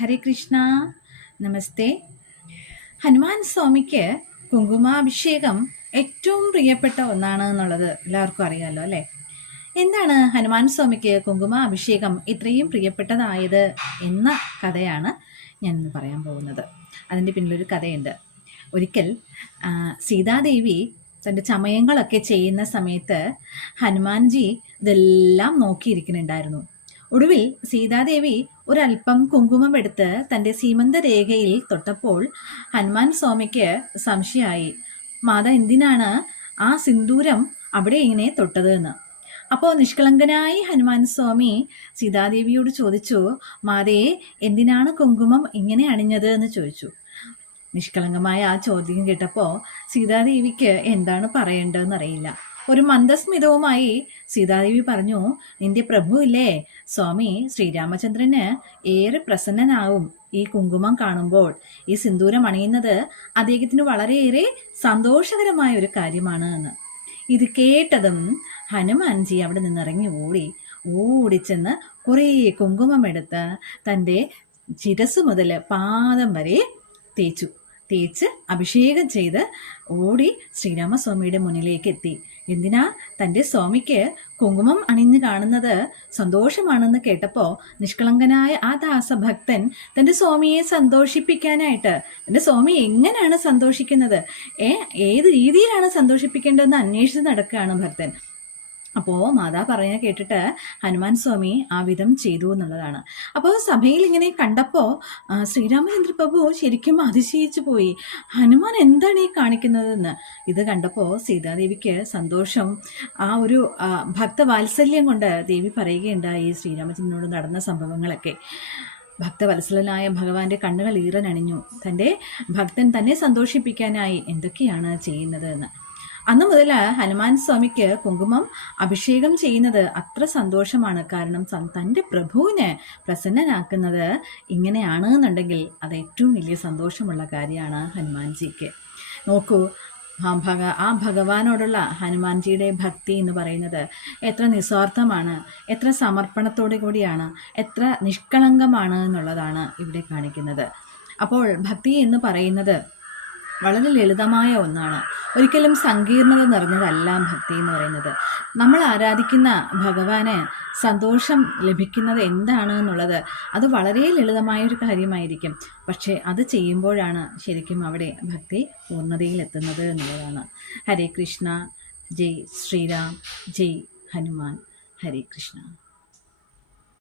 ഹരേ കൃഷ്ണ. നമസ്തേ. ഹനുമാൻ സ്വാമിക്ക് കുങ്കുമാഭിഷേകം ഏറ്റവും പ്രിയപ്പെട്ട ഒന്നാണ് എന്നുള്ളത് എല്ലാവർക്കും അറിയാമല്ലോ അല്ലേ? എന്താണ് ഹനുമാൻ സ്വാമിക്ക് കുങ്കുമാഭിഷേകം ഇത്രയും പ്രിയപ്പെട്ടതായത് എന്ന കഥയാണ് ഞാൻ ഇന്ന് പറയാൻ പോകുന്നത്. അതിൻ്റെ പിന്നിലൊരു കഥയുണ്ട്. ഒരിക്കൽ സീതാദേവി തൻ്റെ ചമയങ്ങളൊക്കെ ചെയ്യുന്ന സമയത്ത് ഹനുമാൻജി ഇതെല്ലാം നോക്കിയിരിക്കുന്നുണ്ടായിരുന്നു. ഒടുവിൽ സീതാദേവി ഒരല്പം കുങ്കുമം എടുത്ത് തൻ്റെ സീമന്ത രേഖയിൽ തൊട്ടപ്പോൾ ഹനുമാൻ സ്വാമിക്ക് സംശയമായി. മാതാ എന്തിനാണ് ആ സിന്ദൂരം അവിടെ ഇങ്ങനെ തൊട്ടത് എന്ന്. അപ്പോൾ നിഷ്കളങ്കനായി ഹനുമാൻ സ്വാമി സീതാദേവിയോട് ചോദിച്ചു, മാതേ എന്തിനാണ് കുങ്കുമം ഇങ്ങനെ അണിഞ്ഞത് എന്ന് ചോദിച്ചു. നിഷ്കളങ്കമായ ആ ചോദ്യം കേട്ടപ്പോൾ സീതാദേവിക്ക് എന്താണ് പറയേണ്ടതെന്ന് അറിയില്ല. ഒരു മന്ദസ്മിതവുമായി സീതാദേവി പറഞ്ഞു, നിന്റെ പ്രഭു ഇല്ലേ സ്വാമി ശ്രീരാമചന്ദ്രന് ഏറെ പ്രസന്നനാവും ഈ കുങ്കുമം കാണുമ്പോൾ. ഈ സിന്ദൂരം അണിയുന്നത് അദ്ദേഹത്തിന് വളരെയേറെ സന്തോഷകരമായ ഒരു കാര്യമാണ് എന്ന്. ഇത് കേട്ടതും ഹനുമാൻജി അവിടെ നിന്നിറങ്ങി ഓടിച്ചെന്ന് കുറേ കുങ്കുമം എടുത്ത് തൻ്റെ ശിരസ് മുതൽ പാദം വരെ തേച്ച് അഭിഷേകം ചെയ്ത് ഓടി ശ്രീരാമസ്വാമിയുടെ മുന്നിലേക്ക് എത്തി. എന്തിനാ? തൻ്റെ സ്വാമിക്ക് കുങ്കുമം അണിഞ്ഞ് കാണുന്നത് സന്തോഷമാണെന്ന് കേട്ടപ്പോൾ നിഷ്കളങ്കനായ ആ ദാസഭക്തൻ തൻ്റെ സ്വാമിയെ സന്തോഷിപ്പിക്കാനായിട്ട്, തൻ്റെ സ്വാമി എങ്ങനെയാണ് സന്തോഷിക്കുന്നത്, ഏത് രീതിയിലാണ് സന്തോഷിപ്പിക്കേണ്ടതെന്ന് അന്വേഷിച്ച് നടക്കുകയാണ് ഭക്തൻ. അപ്പോൾ മാതാ പറഞ്ഞ കേട്ടിട്ട് ഹനുമാൻ സ്വാമി ആ വിധം ചെയ്തു എന്നുള്ളതാണ്. അപ്പോൾ സഭയിൽ ഇങ്ങനെ കണ്ടപ്പോൾ ശ്രീരാമചന്ദ്ര പ്രഭു ശരിക്കും അതിശയിച്ചു പോയി. ഹനുമാൻ എന്താണ് ഈ കാണിക്കുന്നതെന്ന്. ഇത് കണ്ടപ്പോൾ സീതാദേവിക്ക് സന്തോഷം, ആ ഒരു ഭക്തവാത്സല്യം കൊണ്ട് ദേവി പറയുകയുണ്ടായി ശ്രീരാമചന്ദ്രനോട് നടന്ന സംഭവങ്ങളൊക്കെ. ഭക്തവത്സലനായ ഭഗവാന്റെ കണ്ണുകൾ ഈറനണിഞ്ഞു. തൻ്റെ ഭക്തൻ തന്നെ സന്തോഷിപ്പിക്കാനായി എന്തൊക്കെയാണ് ചെയ്യുന്നത് എന്ന്. അന്നു മുതൽ ഹനുമാൻ സ്വാമിക്ക് കുങ്കുമം അഭിഷേകം ചെയ്യുന്നത് അത്ര സന്തോഷമാണ്. കാരണം തൻ്റെ പ്രഭുവിനെ പ്രസന്നനാക്കുന്നത് ഇങ്ങനെയാണ് എന്നുണ്ടെങ്കിൽ അത് ഏറ്റവും വലിയ സന്തോഷമുള്ള കാര്യമാണ് ഹനുമാൻജിക്ക്. നോക്കൂ, ആ ഭഗവാനോടുള്ള ഹനുമാൻജിയുടെ ഭക്തി എന്ന് പറയുന്നത് എത്ര നിസ്വാർത്ഥമാണ്, എത്ര സമർപ്പണത്തോടു കൂടിയാണ്, എത്ര നിഷ്കളങ്കമാണ് എന്നുള്ളതാണ് ഇവിടെ കാണിക്കുന്നത്. അപ്പോൾ ഭക്തി എന്ന് പറയുന്നത് വളരെ ലളിതമായ ഒന്നാണ്. ഒരിക്കലും സങ്കീർണത നിറഞ്ഞതല്ല ഭക്തി എന്ന് പറയുന്നത്. നമ്മൾ ആരാധിക്കുന്ന ഭഗവാന് സന്തോഷം ലഭിക്കുന്നത് എന്താണ് എന്നുള്ളത് അത് വളരെ ലളിതമായൊരു കാര്യമായിരിക്കും. പക്ഷേ അത് ചെയ്യുമ്പോഴാണ് ശരിക്കും അവിടെ ഭക്തി പൂർണ്ണതയിലെത്തുന്നത് എന്നുള്ളതാണ്. ഹരേ കൃഷ്ണ. ജയ് ശ്രീരാം. ജയ് ഹനുമാൻ. ഹരേ കൃഷ്ണ.